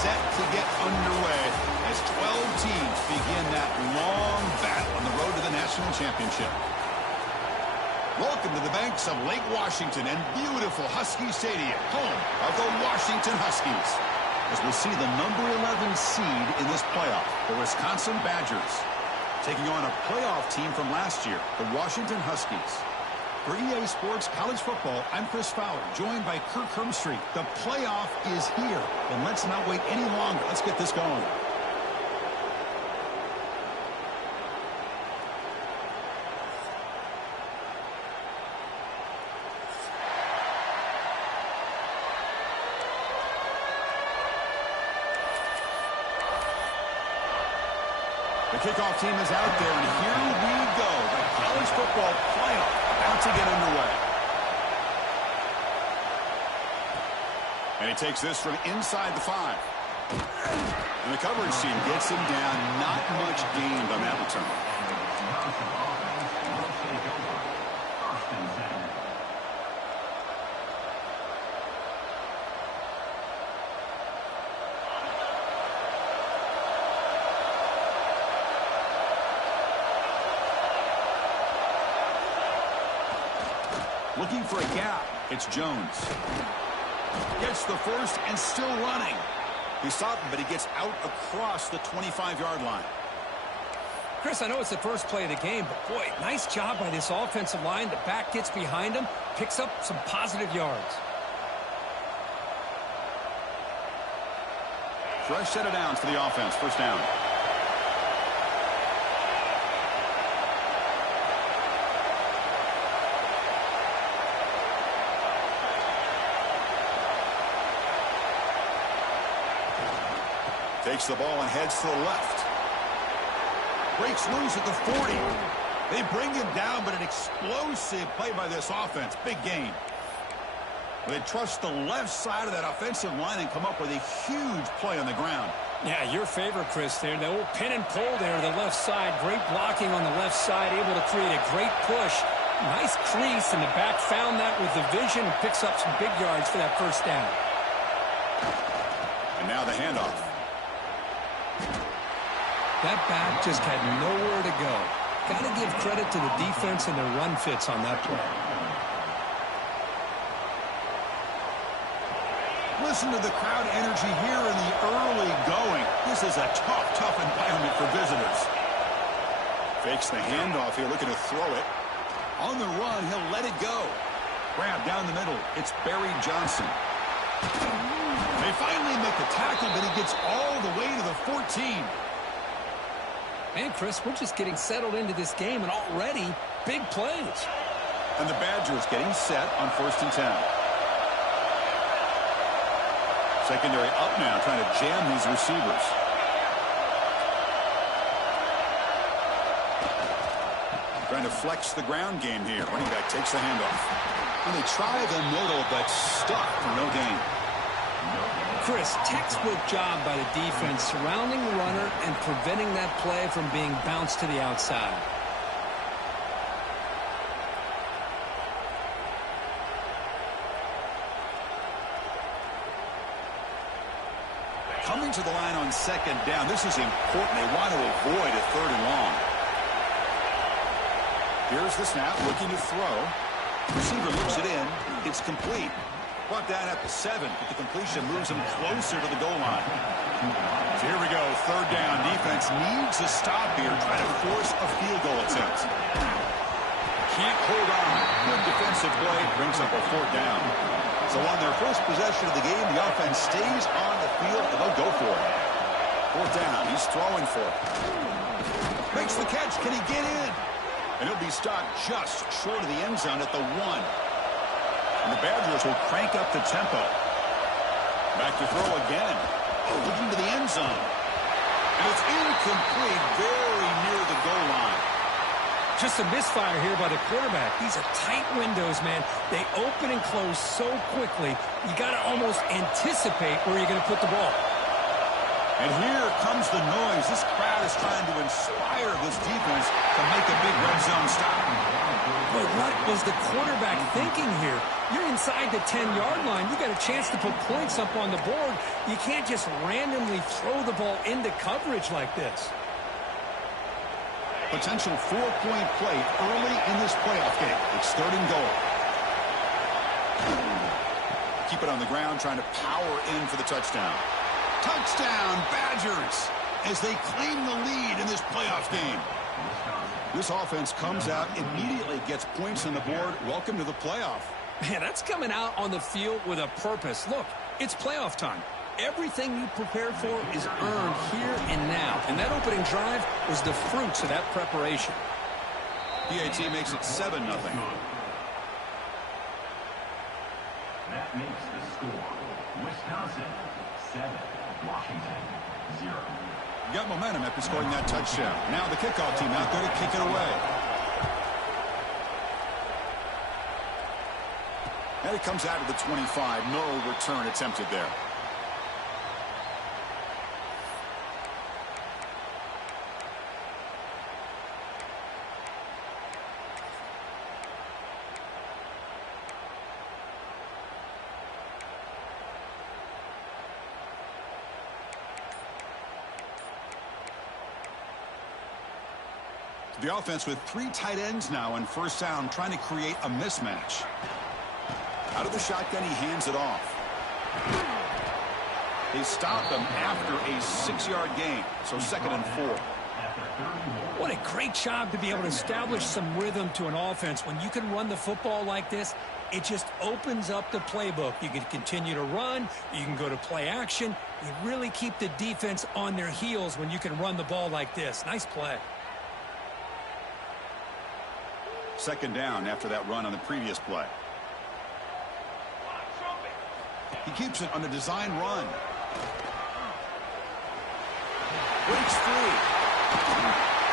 set to get underway as 12 teams begin that long battle on the road to the national championship. Welcome to the banks of Lake Washington and beautiful Husky Stadium, home of the Washington Huskies, as we see the number 11 seed in this playoff, the Wisconsin Badgers, taking on a playoff team from last year, the Washington Huskies. For EA Sports College Football, I'm Chris Fowler, joined by Kirk Hermstreet. The playoff is here, and let's not wait any longer. Let's get this going. The kickoff team is out there, and here we go. The college football playoff about to get underway. And he takes this from inside the 5. And the coverage team gets him down. Not much gained on that return. Looking for a gap. It's Jones. Gets the first and still running. He stopped him, but he gets out across the 25-yard line. Chris, I know it's the first play of the game, but boy, nice job by this offensive line. The back gets behind him, picks up some positive yards. Fresh set of downs for the offense. First down. Takes the ball and heads to the left. Breaks loose at the 40. They bring him down, but an explosive play by this offense. Big gain. They trust the left side of that offensive line and come up with a huge play on the ground. Yeah, your favorite, Chris, there. The old pin and pull there to the left side. Great blocking on the left side, able to create a great push. Nice crease, and the back found that with the vision and picks up some big yards for that first down. And now the handoff. That back just had nowhere to go. Got to give credit to the defense and their run fits on that play. Listen to the crowd energy here in the early going. This is a tough environment for visitors. Fakes the handoff here, looking to throw it. On the run, he'll let it go. Grab down the middle. It's Barry Johnson. They finally make the tackle, but he gets all the way to the 14. Man, Chris, we're just getting settled into this game, and already big plays. And the Badgers getting set on 1st and 10. Secondary up now, trying to jam these receivers. Trying to flex the ground game here. Running back takes the handoff. And they try the middle, but stuck for no gain. Chris, textbook job by the defense surrounding the runner and preventing that play from being bounced to the outside. Coming to the line on 2nd down. This is important. They want to avoid a 3rd and long. Here's the snap, looking to throw. Receiver looks it in. It's complete. Brought down at the 7, but the completion moves him closer to the goal line. So here we go, 3rd down. Defense needs a stop here, trying to force a field goal attempt. Can't hold on. Good defensive play, brings up a 4th down. So on their first possession of the game, the offense stays on the field, and they'll go for it. 4th down, he's throwing for it. Makes the catch, can he get in? And he'll be stopped just short of the end zone at the 1. And the Badgers will crank up the tempo. Back to throw again. Looking to the end zone. And it's incomplete, very near the goal line. Just a misfire here by the quarterback. These are tight windows, man. They open and close so quickly, you got to almost anticipate where you're going to put the ball. And here comes the noise. This crowd is trying to inspire this defense to make a big red zone stop. But what was the quarterback thinking here? You're inside the 10-yard line. You got a chance to put points up on the board. You can't just randomly throw the ball into coverage like this. Potential 4-point play early in this playoff game. It's 3rd and goal. Keep it on the ground, trying to power in for the touchdown. Touchdown, Badgers, as they claim the lead in this playoff game. This offense comes out, immediately gets points on the board. Welcome to the playoff. Man, that's coming out on the field with a purpose. Look, it's playoff time. Everything you prepared for is earned here and now. And that opening drive was the fruits of that preparation. PAT makes it 7-0. That makes the score. Wisconsin 7, Washington 0. You got momentum after scoring that touchdown. Now the kickoff team out there to kick it away. And it comes out of the 25. No return attempted there. The offense with 3 tight ends now in first down, trying to create a mismatch. Out of the shotgun, he hands it off. They stop him after a 6-yard gain, so 2nd and 4. What a great job to be able to establish some rhythm to an offense. When you can run the football like this, it just opens up the playbook. You can continue to run. You can go to play action. You really keep the defense on their heels when you can run the ball like this. Nice play. 2nd down after that run on the previous play. He keeps it on a design run. Breaks free.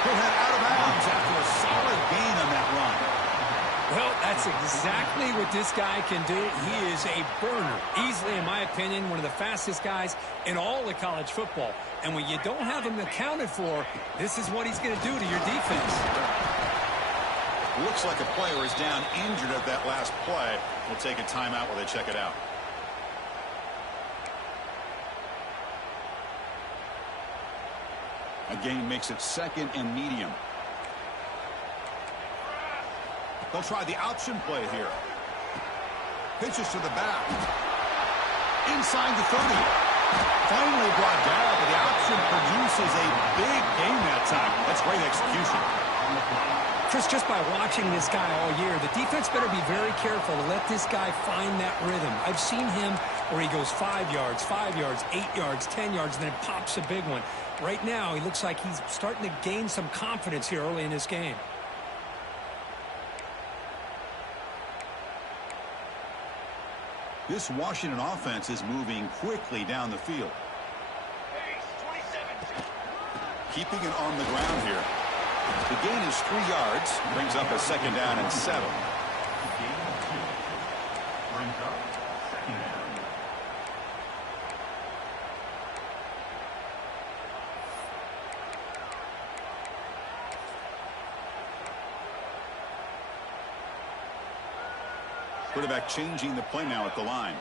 He'll head out of bounds after a solid gain on that run. Well, that's exactly what this guy can do. He is a burner. Easily, in my opinion, one of the fastest guys in all of college football. And when you don't have him accounted for, this is what he's going to do to your defense. Looks like a player is down injured at that last play. We'll take a timeout while they check it out. A gain makes it 2nd and medium. They'll try the option play here. Pitches to the back. Inside the 30. Finally brought down, but the option produces a big gain that time. That's great execution. Chris, just by watching this guy all year, the defense better be very careful to let this guy find that rhythm. I've seen him where he goes 5 yards, 8 yards, 10 yards, and then pops a big one. Right now, he looks like he's starting to gain some confidence here early in this game. This Washington offense is moving quickly down the field. Keeping it on the ground here. The gain is 3 yards. Brings up a 2nd down and 7. Quarterback changing the play now at the line.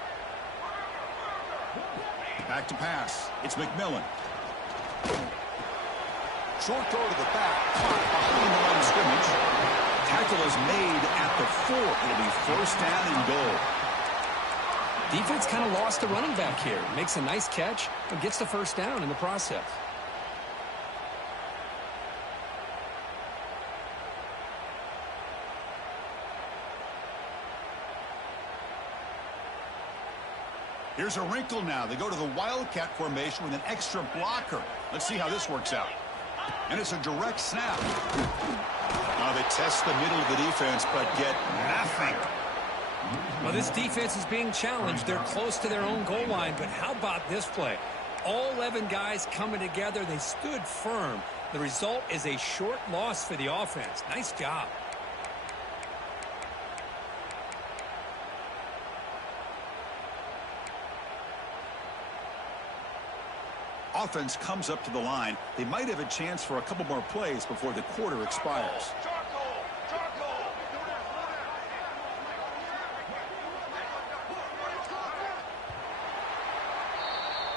Back to pass. It's McMillan. Short throw to the back. Caught behind the line of scrimmage. Tackle is made at the 4. It'll be 1st down and goal. Defense kind of lost the running back here. Makes a nice catch and gets the 1st down in the process. Here's a wrinkle now. They go to the Wildcat formation with an extra blocker. Let's see how this works out. And it's a direct snap. Now they test the middle of the defense, but get nothing. Well, this defense is being challenged. They're close to their own goal line, but how about this play? All 11 guys coming together. They stood firm. The result is a short loss for the offense. Nice job. offense comes up to the line, they might have a chance for a couple more plays before the quarter expires.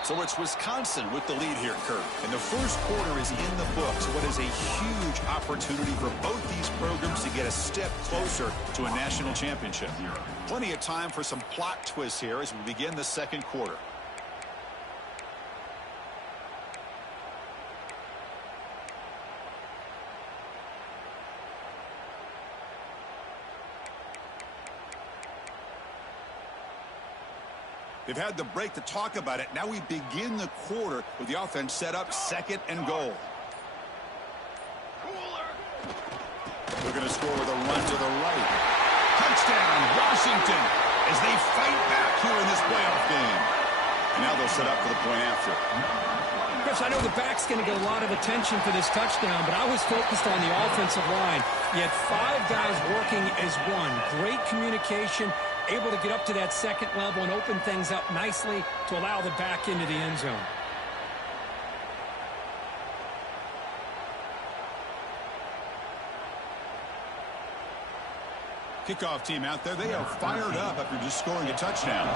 So it's Wisconsin with the lead here, Kurt. And the first quarter is in the books. What is a huge opportunity for both these programs to get a step closer to a national championship. Plenty of time for some plot twists here as we begin the second quarter. They've had the break to talk about it. Now we begin the quarter with the offense set up, second and goal. They're going to score with a run to the right. Touchdown, Washington, as they fight back here in this playoff game. And now they'll set up for the point after. Chris, I know the back's going to get a lot of attention for this touchdown, but I was focused on the offensive line. You had 5 guys working as one. Great communication, able to get up to that second level and open things up nicely to allow the back into the end zone. Kickoff team out there, they are fired up after just scoring a touchdown.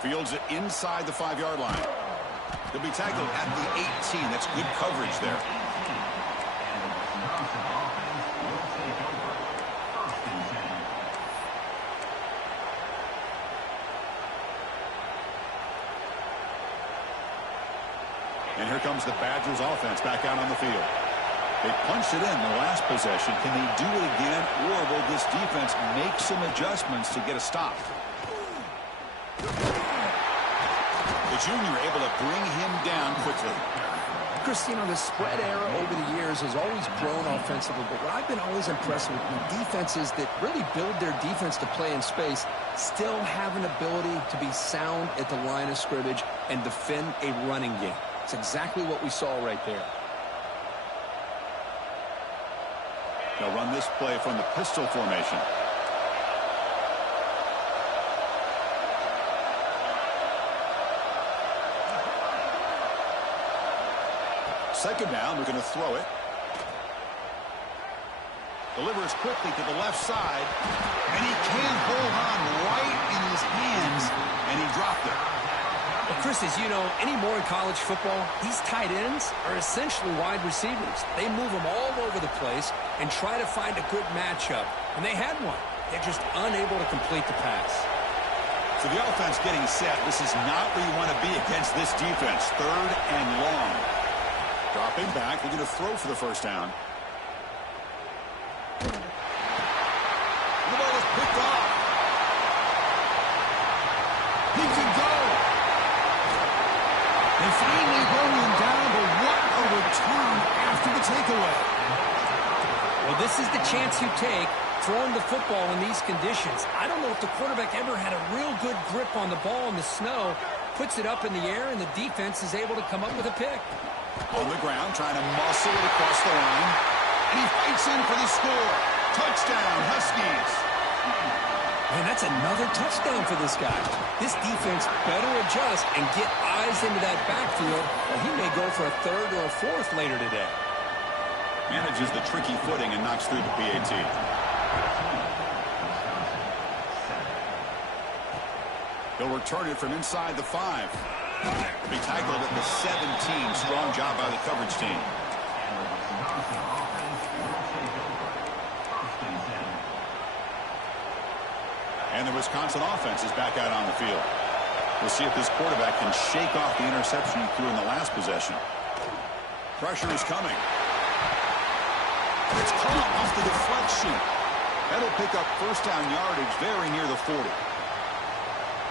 Fields it inside the 5-yard line. They'll be tackled at the 18. That's good coverage there. And here comes the Badgers offense back out on the field. They punched it in the last possession. Can they do it again, or will this defense make some adjustments to get a stop? The junior able to bring him down quickly. Chris, you know, the spread era over the years has always grown offensively, but what I've been always impressed with defenses that really build their defense to play in space still have an ability to be sound at the line of scrimmage and defend a running game. It's exactly what we saw right there. They'll run this play from the pistol formation. Second down, they're going to throw it. Delivers quickly to the left side, and he can't hold on right in his hands, and he dropped it. Well, Chris, as you know, anymore in college football, these tight ends are essentially wide receivers. They move them all over the place and try to find a good matchup. And they had one. They're just unable to complete the pass. So the offense getting set. This is not where you want to be against this defense. Third and long. Dropping back. They're going to throw for the first down. The ball is picked off. He can go. They finally bring him down, but what a return after the takeaway. Well, this is the chance you take throwing the football in these conditions. I don't know if the quarterback ever had a real good grip on the ball in the snow, puts it up in the air, and the defense is able to come up with a pick. On the ground, trying to muscle it across the line. And he fights in for the score. Touchdown, Huskies. Man, that's another touchdown for this guy. This defense better adjust and get eyes into that backfield, or he may go for a third or a fourth later today. Manages the tricky footing and knocks through the PAT. They'll return it from inside the 5. Be tackled at the 17. Strong job by the coverage team. And the Wisconsin offense is back out on the field. We'll see if this quarterback can shake off the interception he threw in the last possession. Pressure is coming. It's caught off the deflection. That'll pick up first down yardage very near the 40.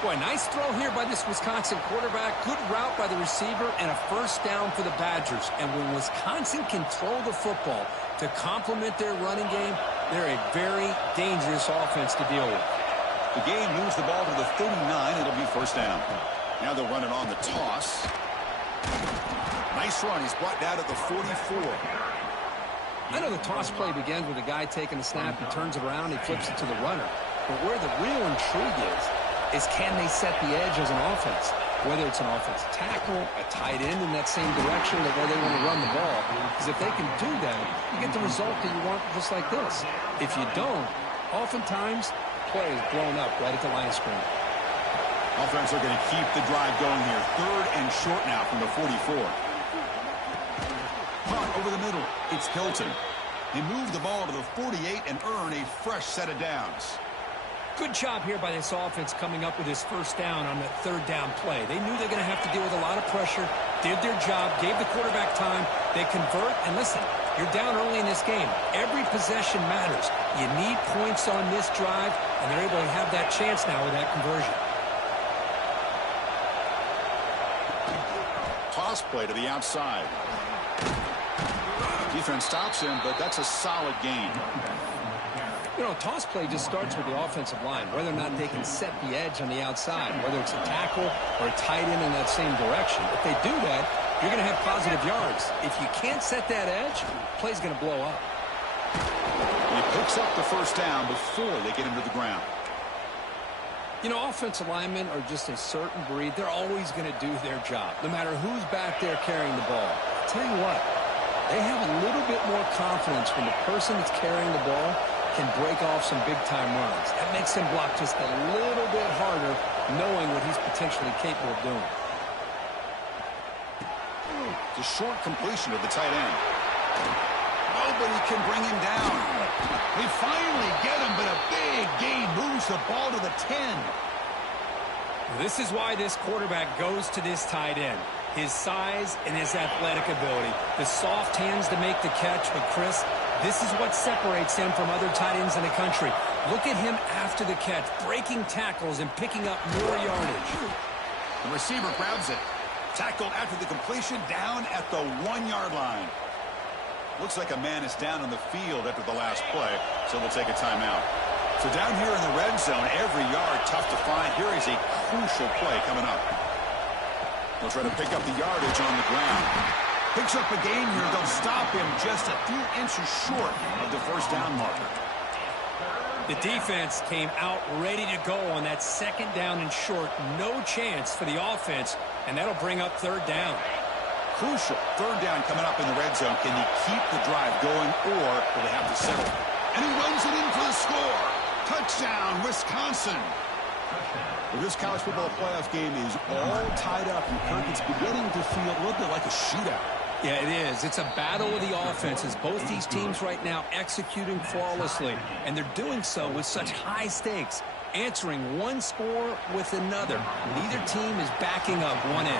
Boy, nice throw here by this Wisconsin quarterback. Good route by the receiver and a first down for the Badgers. And when Wisconsin can throw the football to complement their running game, they're a very dangerous offense to deal with. The game moves the ball to the 39. It'll be first down. Now they'll run it on the toss. Nice run. He's brought down at the 44. I know the toss play begins with a guy taking a snap, he turns it around, he flips it to the runner. But where the real intrigue is, is can they set the edge as an offense? Whether it's an offensive tackle, a tight end in that same direction that where they want to run the ball. Because if they can do that, you get the result that you want just like this. If you don't, oftentimes, play is blown up right at the line of scrimmage. Offense are going to keep the drive going here. 3rd and short now from the 44. Punt over the middle. It's Hilton. He moved the ball to the 48 and earned a fresh set of downs. Good job here by this offense coming up with his first down on that 3rd down play. They knew they're going to have to deal with a lot of pressure, did their job, gave the quarterback time. They convert, and listen, you're down early in this game. Every possession matters. You need points on this drive, and they're able to have that chance now with that conversion. Toss play to the outside. Defense stops him, but that's a solid gain. You know, toss play just starts with the offensive line, whether or not they can set the edge on the outside, whether it's a tackle or a tight end in that same direction. If they do that, you're going to have positive yards. If you can't set that edge, play's going to blow up. He picks up the first down before they get him to the ground. You know, offensive linemen are just a certain breed. They're always going to do their job, no matter who's back there carrying the ball. I'll tell you what, they have a little bit more confidence when the person that's carrying the ball can break off some big-time runs. That makes him block just a little bit harder, knowing what he's potentially capable of doing. It's a short completion to the tight end. Nobody can bring him down. They finally get him, but a big gain moves the ball to the 10. This is why this quarterback goes to this tight end. His size and his athletic ability. The soft hands to make the catch, but Chris, this is what separates him from other tight ends in the country. Look at him after the catch, breaking tackles and picking up more yardage. The receiver grabs it. Tackled after the completion, down at the 1-yard line. Looks like a man is down on the field after the last play, so we'll take a timeout. So down here in the red zone, every yard tough to find. Here is a crucial play coming up. They'll try to pick up the yardage on the ground. Picks up a gain here. They'll stop him just a few inches short of the first down marker. The defense came out ready to go on that 2nd down and short. No chance for the offense, and that'll bring up 3rd down. Crucial 3rd down coming up in the red zone. Can he keep the drive going, or will they have to settle? And he runs it in for the score. Touchdown, Wisconsin. Well, this college football playoff game is all tied up, and Kirk, it's beginning to feel a little bit like a shootout. Yeah, it is. It's a battle of the offenses. Both these teams right now executing flawlessly, and they're doing so with such high stakes, answering one score with another. Neither team is backing up 1 inch.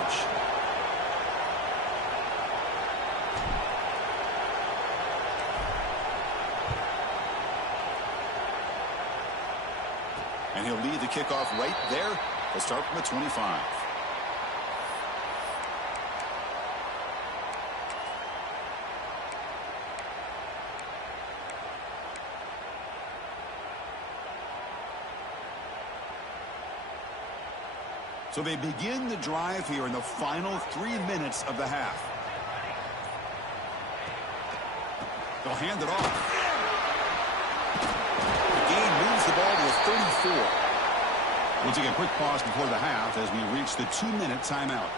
And he'll lead the kickoff right there. They'll start from the 25. So they begin the drive here in the final 3 minutes of the half. They'll hand it off. The game moves the ball to the 34. We'll take a quick pause before the half as we reach the 2-minute timeout.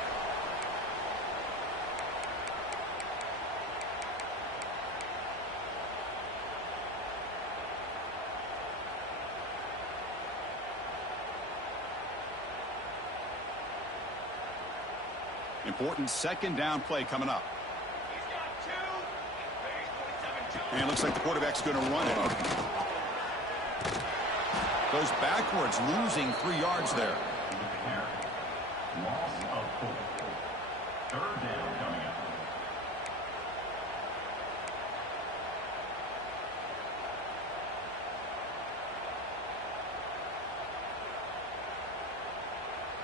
Important 2nd down play coming up. And it looks like the quarterback's going to run it. Goes backwards, losing 3 yards there. Loss of 4. 3rd down coming up.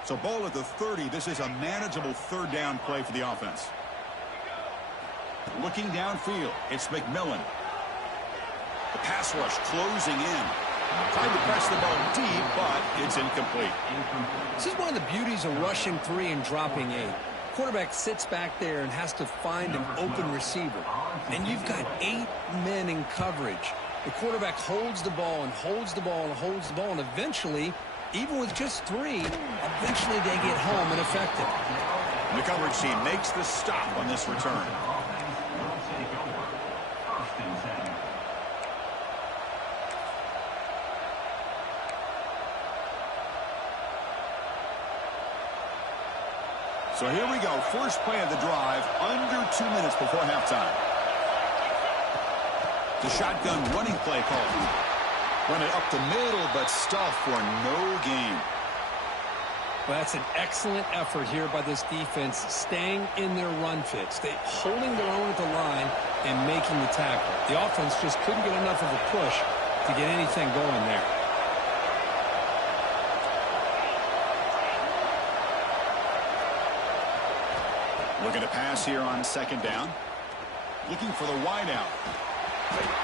So ball at the 30. This is a manageable 3rd down play for the offense. Looking downfield, it's McMillan. The pass rush closing in. Trying to press the ball deep, but it's incomplete. This is one of the beauties of rushing 3 and dropping 8. Quarterback sits back there and has to find an open receiver. And you've got 8 men in coverage. The quarterback holds the ball and holds the ball and holds the ball, and eventually Even with just 3, eventually they get home and effective. The coverage team makes the stop on this return. So here we go. First play of the drive, under 2 minutes before halftime. The shotgun running play called. Run it up the middle, but stuffed for no gain. Well, that's an excellent effort here by this defense, staying in their run fits. They holding their own at the line and making the tackle. The offense just couldn't get enough of a push to get anything going there. Looking to pass here on second down. Looking for the wide out.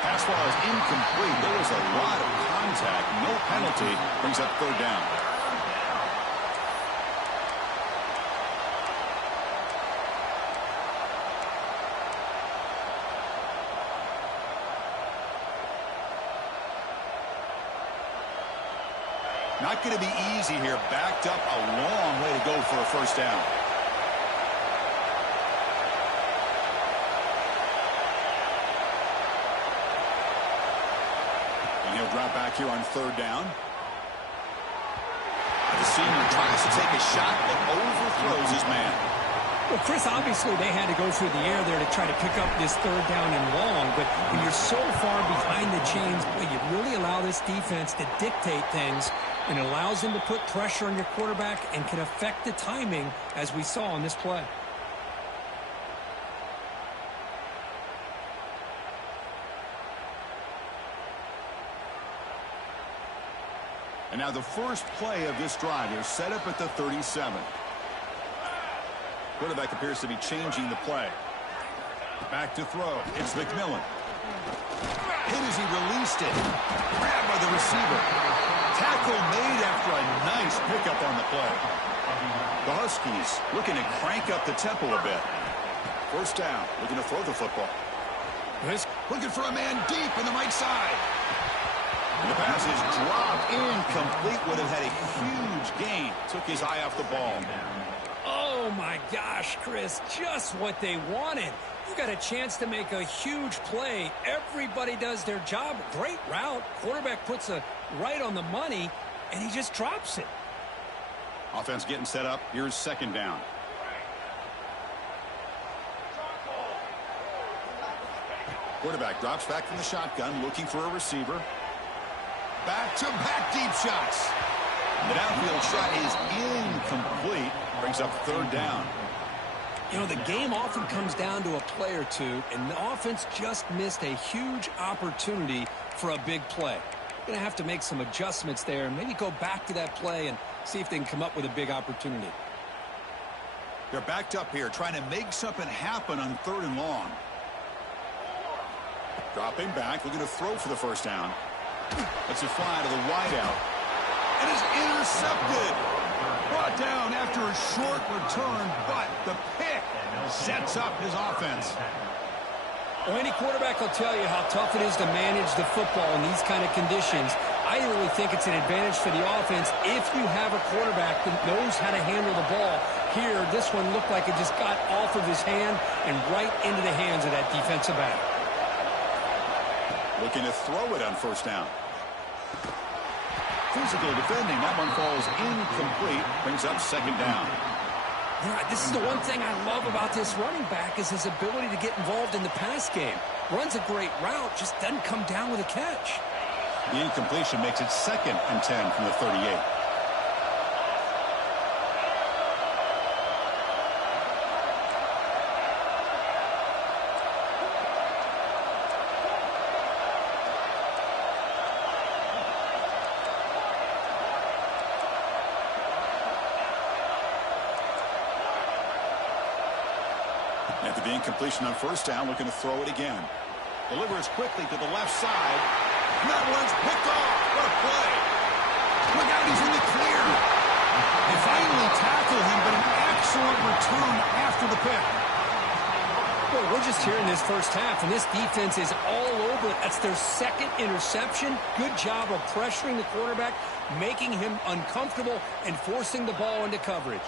Pass ball is incomplete. There was a lot of contact. No penalty. Brings up third down. Not going to be easy here. Backed up a long way to go for a first down. He'll drop back here on third down. The senior tries to take a shot, but overthrows his man. Well, Chris, obviously they had to go through the air there to try to pick up this third down and long, but when you're so far behind the chains, you really allow this defense to dictate things, and it allows them to put pressure on your quarterback and can affect the timing, as we saw on this play. And now the first play of this drive is set up at the 37. Quarterback appears to be changing the play. Back to throw. It's McMillan. Hit as he released it. Grabbed by the receiver. Tackle made after a nice pickup on the play. The Huskies looking to crank up the tempo a bit. First down. Looking to throw the football. Looking for a man deep on the right side. And the pass is dropped, incomplete. Would have had a huge gain. Took his eye off the ball. Oh, my gosh, Chris, just what they wanted. You got a chance to make a huge play. Everybody does their job. Great route. Quarterback puts it right on the money, and he just drops it. Offense getting set up. Here's second down. Quarterback drops back from the shotgun, looking for a receiver. Back-to-back deep shots. The downfield shot is incomplete. Brings up third down. You know, the game often comes down to a play or two, and the offense just missed a huge opportunity for a big play. Going to have to make some adjustments there and maybe go back to that play and see if they can come up with a big opportunity. They're backed up here, trying to make something happen on third and long. Dropping back, looking to throw for the first down. Let's it fly to the wideout. And is intercepted. Brought down after a short return, but the pick sets up his offense. Well, any quarterback will tell you how tough it is to manage the football in these kind of conditions. I really think it's an advantage for the offense if you have a quarterback that knows how to handle the ball. Here, this one looked like it just got off of his hand and right into the hands of that defensive back. Looking to throw it on first down. Physical defending. That one falls incomplete. Brings up second down. Yeah, this is the one thing I love about this running back is his ability to get involved in the pass game. Runs a great route, just doesn't come down with a catch. The incompletion makes it 2nd and 10 from the 38. After the incompletion on first down, looking to throw it again. Delivers quickly to the left side. And that one's picked off. What a play. Look out, he's in the clear. They finally tackle him, but an excellent return after the pick. Well, we're just here in this first half, and this defense is all over it. That's their second interception. Good job of pressuring the quarterback, making him uncomfortable, and forcing the ball into coverage.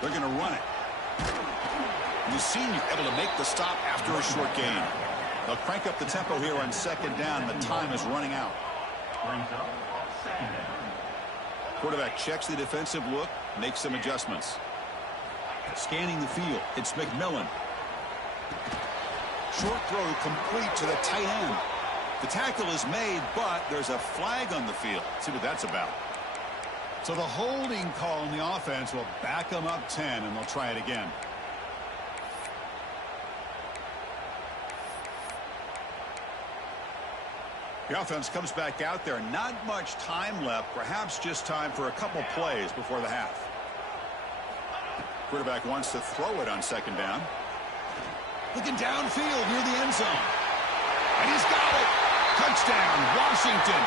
They're going to run it. The senior able to make the stop after a short gain. They'll crank up the tempo here on second down. The time is running out. Brings up second down. Quarterback checks the defensive look, makes some adjustments. Scanning the field, it's McMillan. Short throw complete to the tight end. The tackle is made, but there's a flag on the field. Let's see what that's about. So the holding call on the offense will back them up 10, and they'll try it again. The offense comes back out there. Not much time left. Perhaps just time for a couple plays before the half. Quarterback wants to throw it on second down. Looking downfield near the end zone. And he's got it. Touchdown, Washington.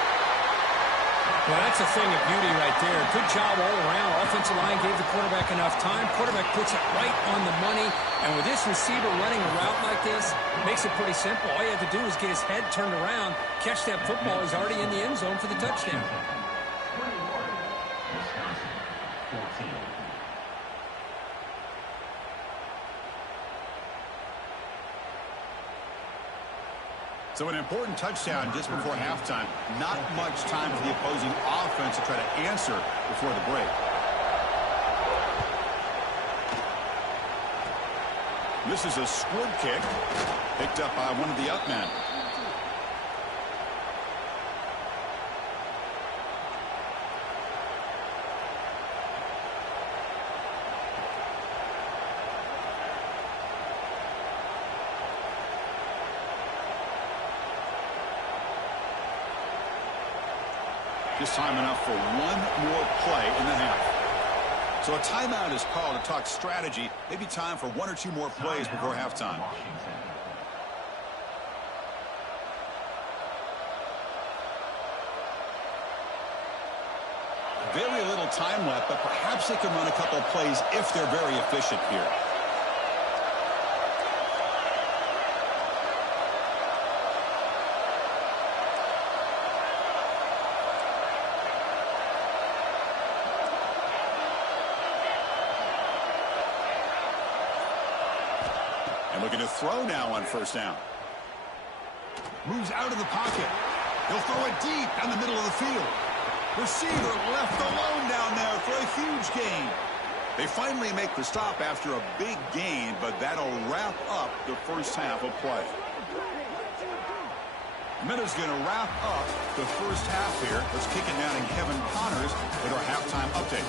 Well, that's a thing of beauty right there. Good job all around. Offensive line gave the quarterback enough time. Quarterback puts it right on the money. And with this receiver running a route like this, makes it pretty simple. All you have to do is get his head turned around, catch that football. He's already in the end zone for the touchdown. 21, Wisconsin, 14. So an important touchdown just before halftime. Not much time for the opposing offense to try to answer before the break. This is a squib kick picked up by one of the up men. Just time enough for one more play in the half. So a timeout is called to talk strategy. Maybe time for one or two more plays before halftime. Very little time left, but perhaps they can run a couple plays if they're very efficient here. And looking to throw now on first down. Moves out of the pocket. He'll throw it deep down the middle of the field. Receiver left alone down there for a huge gain. They finally make the stop after a big gain, but that'll wrap up the first half of play. Minutes going to wrap up the first half here. Let's kick it down to Kevin Connors with our halftime update.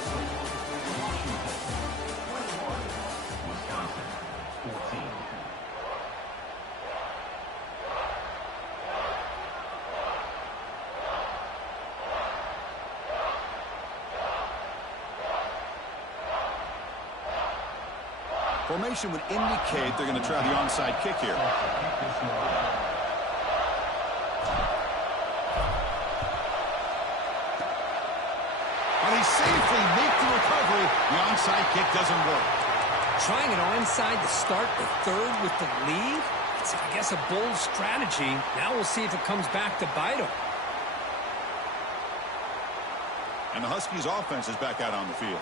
Wisconsin, 14. Formation would indicate they're going to try the onside kick here. But he safely makes the recovery. The onside kick doesn't work. Trying an onside to start the third with the lead? It's, I guess, a bold strategy. Now we'll see if it comes back to bite him. And the Huskies offense is back out on the field.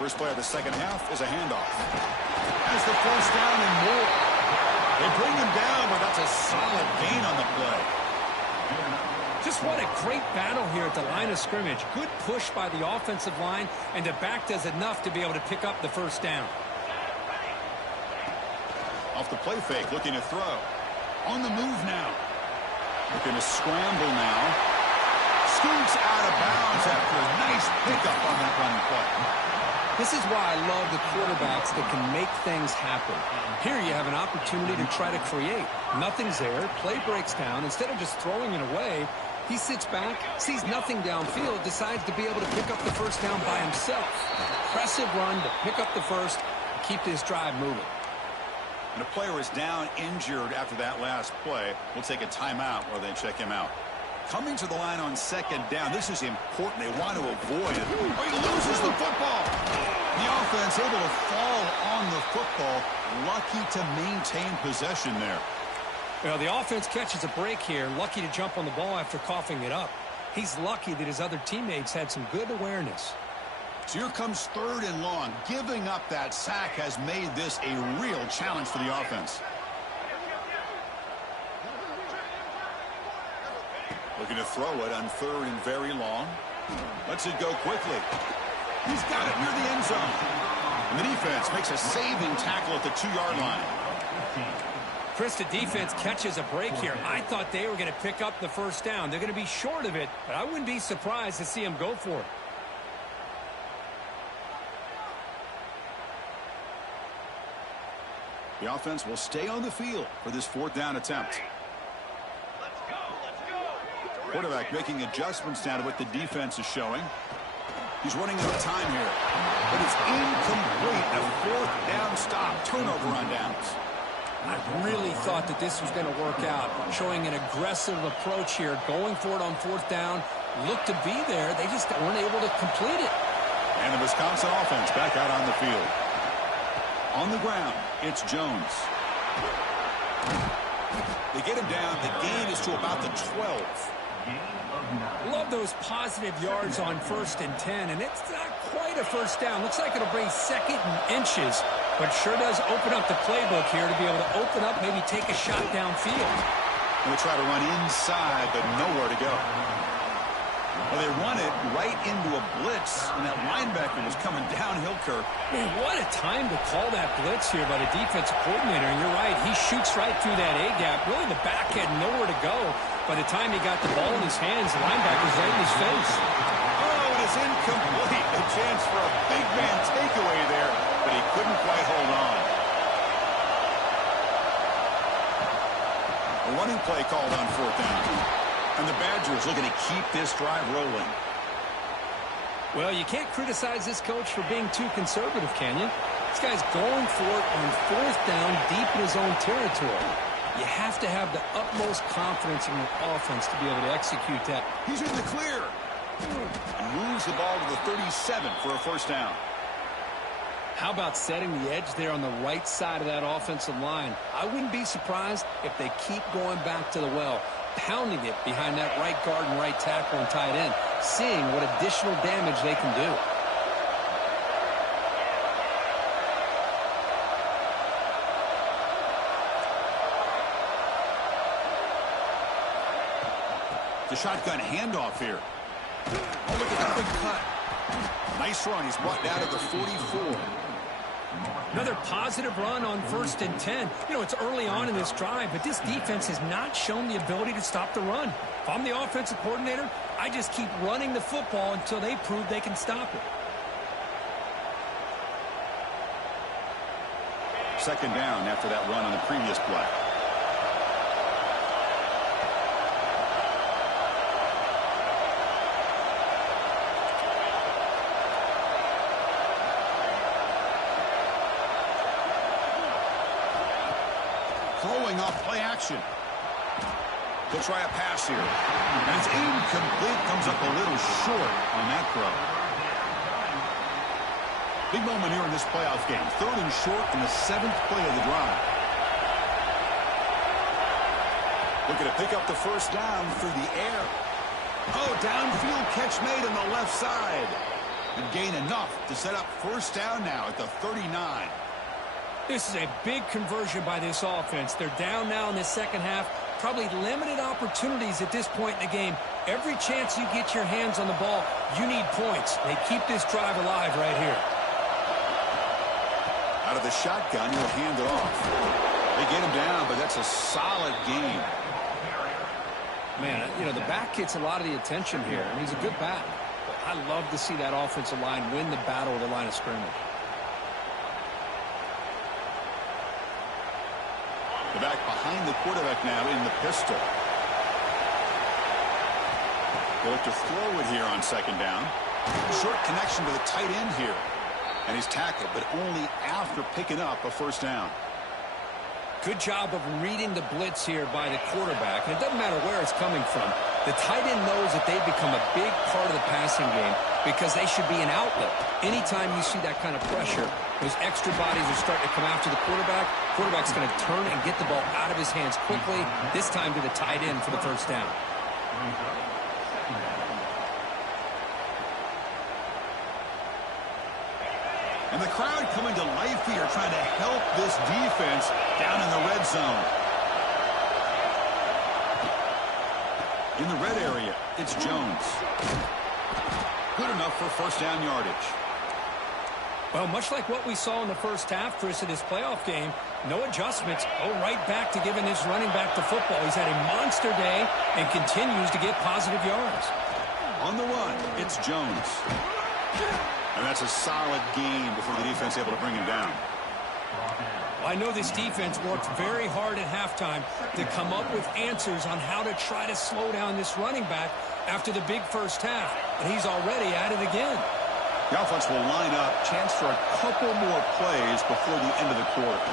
First play of the second half is a handoff. Has the first down and more. They bring him down, but that's a solid gain on the play. Just what a great battle here at the line of scrimmage. Good push by the offensive line, and the back does enough to be able to pick up the first down. Off the play fake, looking to throw. On the move now. Looking to scramble now. Scoots out of bounds after a nice pickup on that running play. This is why I love the quarterbacks that can make things happen. Here you have an opportunity to try to create. Nothing's there. Play breaks down. Instead of just throwing it away, he sits back, sees nothing downfield, decides to be able to pick up the first down by himself. Impressive run to pick up the first and keep this drive moving. And a player is down injured after that last play. We'll take a timeout while they check him out. coming to the line on second down. This is important. They want to avoid it. Oh, he loses the football. The offense able to fall on the football. Lucky to maintain possession there. Well, the offense catches a break here. Lucky to jump on the ball after coughing it up. He's lucky that his other teammates had some good awareness. So here comes 3rd and long. Giving up that sack has made this a real challenge for the offense. Looking to throw it on 3rd and very long. Lets it go quickly. He's got it near the end zone. And the defense makes a saving tackle at the 2-yard line. Chris, the defense catches a break here. I thought they were going to pick up the first down. They're going to be short of it, but I wouldn't be surprised to see them go for it. The offense will stay on the field for this 4th down attempt. Quarterback making adjustments now to what the defense is showing. He's running out of time here. But it's incomplete. A 4th down stop. Turnover on downs. I really thought that this was going to work out. Showing an aggressive approach here. Going for it on 4th down. Looked to be there. They just weren't able to complete it. And the Wisconsin offense back out on the field. On the ground, it's Jones. They get him down. The gain is to about the 12. Love those positive yards on 1st and 10, and it's not quite a first down. Looks like it'll bring 2nd and inches, but sure does open up the playbook here to be able to open up, maybe take a shot downfield. And they try to run inside, but nowhere to go. Well, they run it right into a blitz, and that linebacker was coming downhill, Kirk. Man, what a time to call that blitz here by the defensive coordinator, and you're right, he shoots right through that A-gap. Really, the back had nowhere to go. By the time he got the ball in his hands, the linebacker's right in his face. Oh, it is incomplete. A chance for a big man takeaway there, but he couldn't quite hold on. A running play called on 4th down. And the Badgers looking to keep this drive rolling. Well, you can't criticize this coach for being too conservative, can you? This guy's going for it on 4th down deep in his own territory. You have to have the utmost confidence in your offense to be able to execute that. He's in the clear. And moves the ball to the 37 for a 1st down. How about setting the edge there on the right side of that offensive line? I wouldn't be surprised if they keep going back to the well, pounding it behind that right guard and right tackle and tight end, seeing what additional damage they can do. The shotgun handoff here. Oh, look at that big cut. Nice run. He's brought down to the 44. Another positive run on 1st and 10. You know, it's early on in this drive, but this defense has not shown the ability to stop the run. If I'm the offensive coordinator, I just keep running the football until they prove they can stop it. 2nd down after that run on the previous play. Throwing off play action. They'll try a pass here. And it's incomplete. Comes up a little short on that throw. Big moment here in this playoff game. 3rd and short in the 7th play of the drive. Looking to pick up the 1st down through the air. Oh, downfield catch made on the left side. And gain enough to set up 1st down now at the 39. This is a big conversion by this offense. They're down now in the 2nd half. Probably limited opportunities at this point in the game. Every chance you get your hands on the ball, you need points. They keep this drive alive right here. Out of the shotgun, he'll hand it off. They get him down, but that's a solid game. Man, you know, the back gets a lot of the attention here, and he's a good back. But I love to see that offensive line win the battle of the line of scrimmage. The back behind the quarterback now in the pistol. They look to throw it here on 2nd down. Short connection to the tight end here. And he's tackled, but only after picking up a 1st down. Good job of reading the blitz here by the quarterback. And it doesn't matter where it's coming from. The tight end knows that they've become a big part of the passing game because they should be an outlet. Anytime you see that kind of pressure, those extra bodies are starting to come after the quarterback. Quarterback's going to turn and get the ball out of his hands quickly, this time to the tight end for the first down. And the crowd coming to life here, trying to help this defense down in the red zone. In the red area, it's Jones. Good enough for first down yardage. Well, much like what we saw in the first half, Chris, in this playoff game, no adjustments. Go right back to giving his running back the football. He's had a monster day and continues to get positive yards. On the run, it's Jones. And that's a solid gain before the defense able to bring him down. Well, I know this defense worked very hard at halftime to come up with answers on how to try to slow down this running back after the big first half. And he's already at it again. The offense will line up, chance for a couple more plays before the end of the quarter.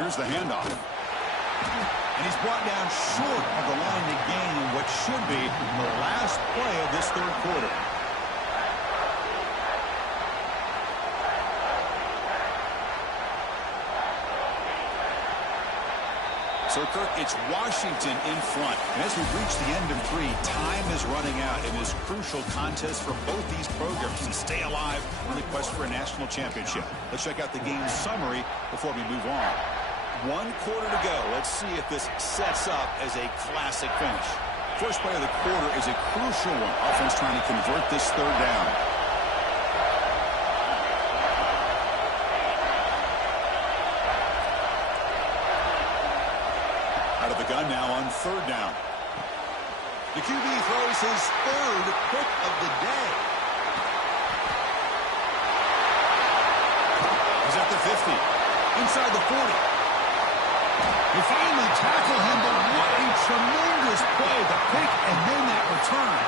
Here's the handoff. And he's brought down short of the line to gain what should be the last play of this third quarter. So, Kirk, it's Washington in front. And as we reach the end of 3, time is running out in this crucial contest for both these programs to stay alive in the quest for a national championship. Let's check out the game summary before we move on. 1 quarter to go. Let's see if this sets up as a classic finish. First play of the quarter is a crucial one. Offense trying to convert this third down. Gun now on third down. The QB throws his third pick of the day. He's at the 50. Inside the 40. They finally tackle him, but what a tremendous play. The pick and then that return.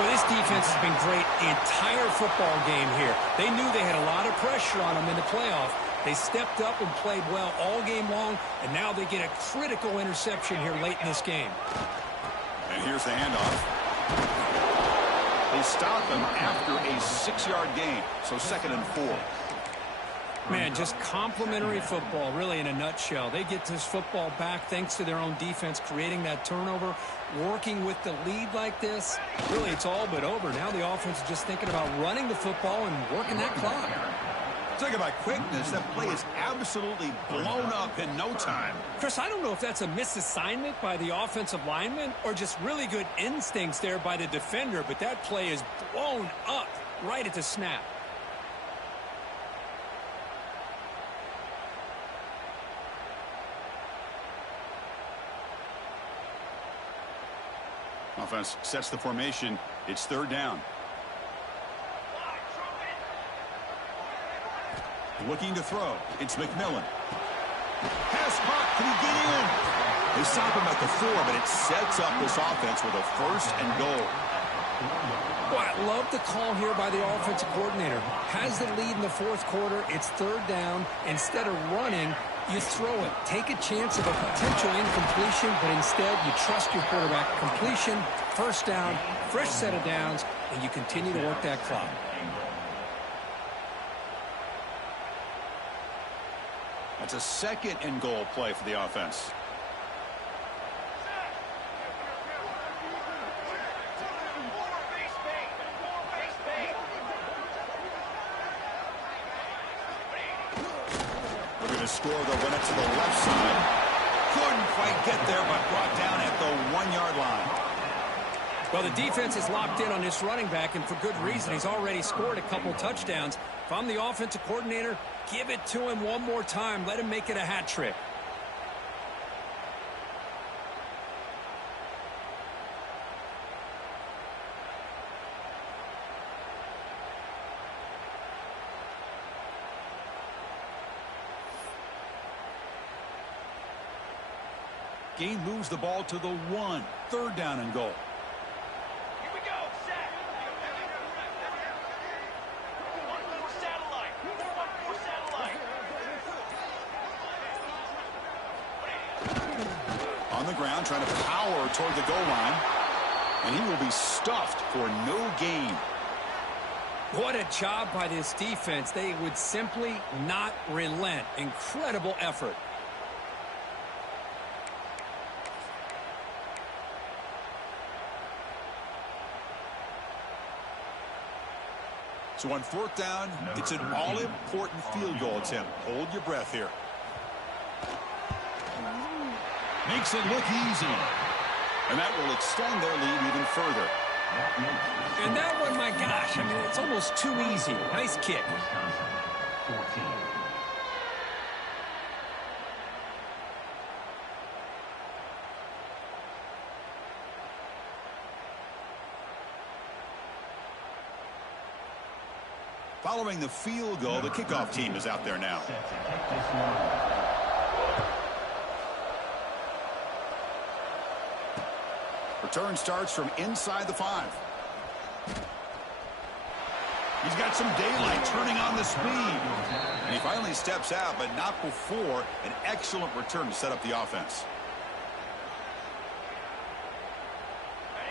Well, this defense has been great the entire football game here. They knew they had a lot of pressure on them in the playoff. They stepped up and played well all game long, and now they get a critical interception here late in this game. And here's the handoff. They stop him after a 6-yard gain, so 2nd and 4. Man, just complimentary football, really, in a nutshell. They get this football back thanks to their own defense, creating that turnover, working with the lead like this. Really, it's all but over. Now the offense is just thinking about running the football and working that clock. Talk about quickness. That play is absolutely blown up in no time. Chris, I don't know if that's a misassignment by the offensive lineman or just really good instincts there by the defender, but that play is blown up right at the snap. Offense sets the formation. It's third down. Looking to throw. It's McMillan. Pass caught. Can he get in? They stop him at the 4, but it sets up this offense with a 1st and goal. Well, I love the call here by the offensive coordinator. Has the lead in the 4th quarter. It's third down. Instead of running, you throw it. Take a chance of a potential incompletion, but instead you trust your quarterback. Completion, first down, fresh set of downs, and you continue to work that clock. That's a 2nd and goal play for the offense. Looking to score, they'll run it to the left side. Couldn't quite get there, but brought down at the 1-yard line. Well, the defense is locked in on this running back, and for good reason. He's already scored a couple touchdowns. If I'm the offensive coordinator, give it to him one more time. Let him make it a hat trick. Gain moves the ball to the 1. Third down and goal. Here we go. Set. One more satellite. One more satellite. On the ground, trying to power toward the goal line. And he will be stuffed for no gain. What a job by this defense. They would simply not relent. Incredible effort. So on fourth down, it's an all-important field goal attempt. Hold your breath here. Makes it look easy. And that will extend their lead even further. And that one, my gosh, I mean, it's almost too easy. Nice kick. Wisconsin, 14. Following the field goal, the kickoff team is out there now. Set to kick this one. Return starts from inside the 5. He's got some daylight turning on the speed. And he finally steps out, but not before an excellent return to set up the offense.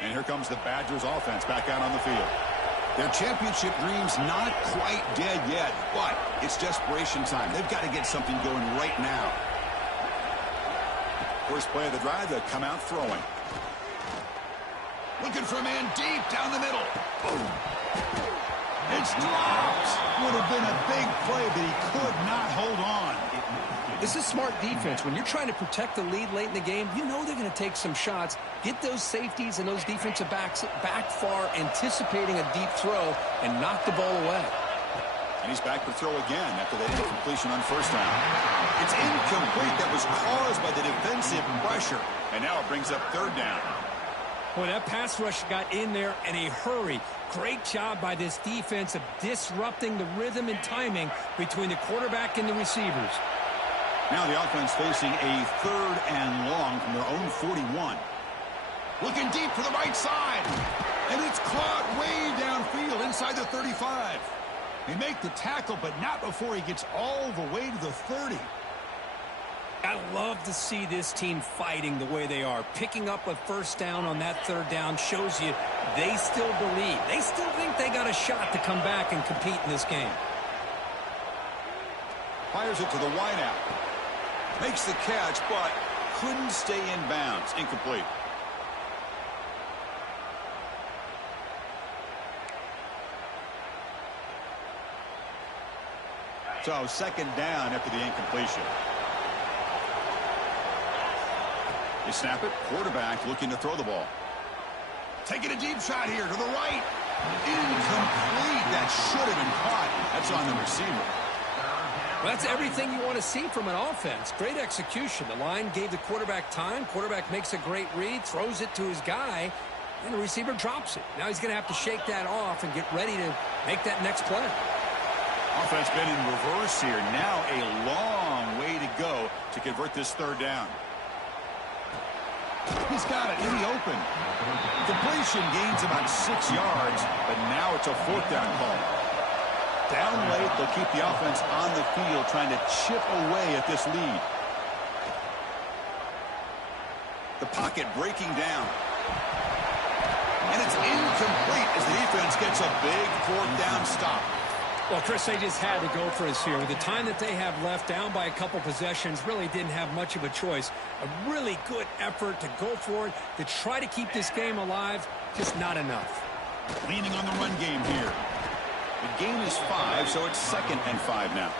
And here comes the Badgers offense back out on the field. Their championship dreams not quite dead yet, but it's desperation time. They've got to get something going right now. First play of the drive, they'll come out throwing. Looking for a man deep down the middle. Boom. It's dropped. Would have been a big play, but he could not hold on. This is smart defense. When you're trying to protect the lead late in the game, you know they're going to take some shots, get those safeties and those defensive backs back far, anticipating a deep throw, and knock the ball away. And he's back to throw again after that incompletion on first down. It's incomplete. That was caused by the defensive pressure. And now it brings up third down. Boy, that pass rush got in there in a hurry. Great job by this defense of disrupting the rhythm and timing between the quarterback and the receivers. Now the offense facing a third and long from their own 41. Looking deep for the right side. And it's caught way downfield inside the 35. They make the tackle, but not before he gets all the way to the 30. I love to see this team fighting the way they are. Picking up a first down on that third down shows you they still believe. They still think they got a shot to come back and compete in this game. Fires it to the wideout. Makes the catch, but couldn't stay in bounds. Incomplete. So second down after the incompletion. They snap it. Quarterback looking to throw the ball. Taking a deep shot here to the right. Incomplete. That should have been caught. That's on the receiver. Well, that's everything you want to see from an offense. Great execution. The line gave the quarterback time. Quarterback makes a great read, throws it to his guy, and the receiver drops it. Now he's going to have to shake that off and get ready to make that next play. Offense been in reverse here. Now a long way to go to convert this third down. He's got it in the open. Completion gains about 6 yards, but now it's a fourth down call. Down late, they'll keep the offense on the field trying to chip away at this lead. The pocket breaking down. And it's incomplete as the defense gets a big fourth down stop. Well, Chris, they just had to go for us here. With the time that they have left, down by a couple possessions, really didn't have much of a choice. A really good effort to go for it, to try to keep this game alive, just not enough. Leaning on the run game here. The game is 5, so it's 2nd and 5 now.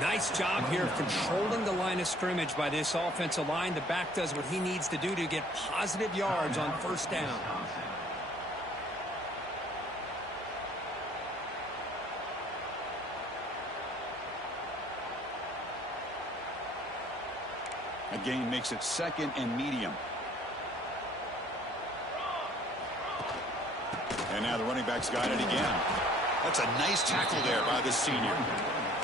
Nice job here of controlling the line of scrimmage by this offensive line. The back does what he needs to do to get positive yards on first down. A gain makes it 2nd and medium. And now the running back's got it again. That's a nice tackle there by the senior.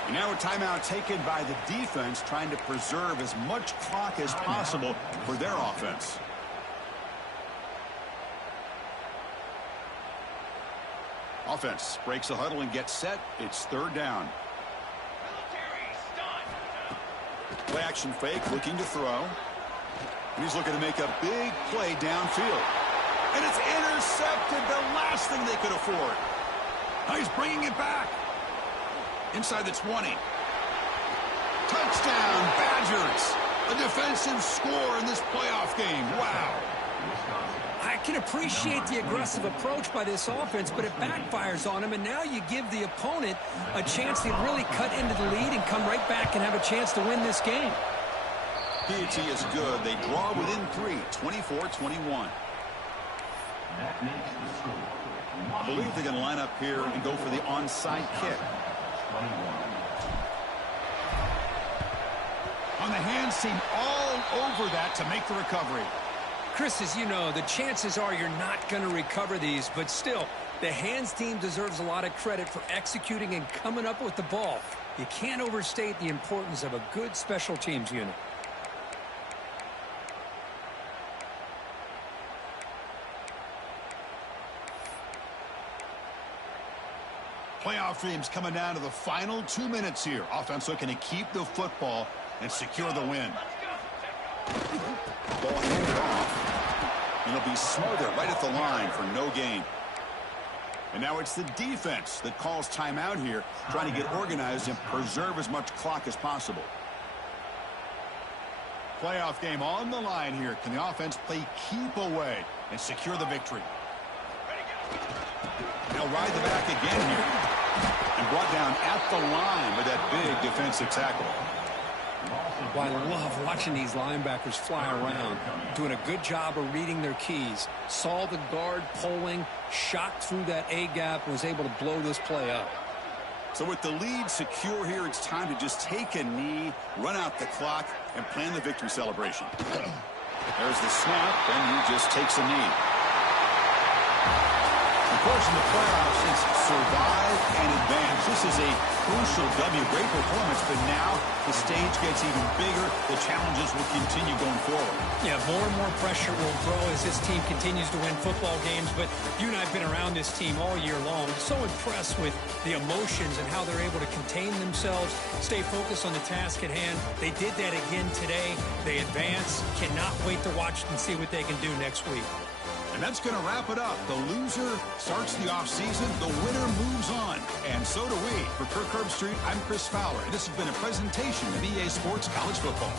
And now a timeout taken by the defense, trying to preserve as much clock as possible for their offense. Offense breaks the huddle and gets set. It's third down. Play action fake, looking to throw. He's looking to make a big play downfield. And it's intercepted, the last thing they could afford. Now he's bringing it back. Inside the 20. Touchdown, Badgers. A defensive score in this playoff game. Wow. I can appreciate the aggressive approach by this offense, but it backfires on him, and now you give the opponent a chance to really cut into the lead and come right back and have a chance to win this game. P.A.T. is good. They draw within 3, 24-21. I believe they're going to line up here and go for the onside kick. On the hands team all over that to make the recovery. Chris, as you know, the chances are you're not going to recover these, but still, the hands team deserves a lot of credit for executing and coming up with the ball. You can't overstate the importance of a good special teams unit. Playoff games coming down to the final 2 minutes here. Offense looking to keep the football and secure the win. Ball handed off. And it'll be smothered right at the line for no gain. And now it's the defense that calls timeout here, trying to get organized and preserve as much clock as possible. Playoff game on the line here. Can the offense play keep away and secure the victory? They'll ride the back again here. And brought down at the line with that big defensive tackle. Well, I love watching these linebackers fly around, doing a good job of reading their keys. Saw the guard pulling, shot through that A-gap, and was able to blow this play up. So with the lead secure here, it's time to just take a knee, run out the clock, and plan the victory celebration. There's the snap, and he just takes a knee. Of course, in the playoffs, it's survive and advance. This is a crucial W. Great performance, but now the stage gets even bigger. The challenges will continue going forward. Yeah, more and more pressure will grow as this team continues to win football games, but you and I have been around this team all year long. So impressed with the emotions and how they're able to contain themselves, stay focused on the task at hand. They did that again today. They advance. Cannot wait to watch and see what they can do next week. And that's going to wrap it up. The loser starts the offseason. The winner moves on. And so do we. For Kirk Herbstreit, I'm Chris Fowler. And this has been a presentation of EA Sports College Football.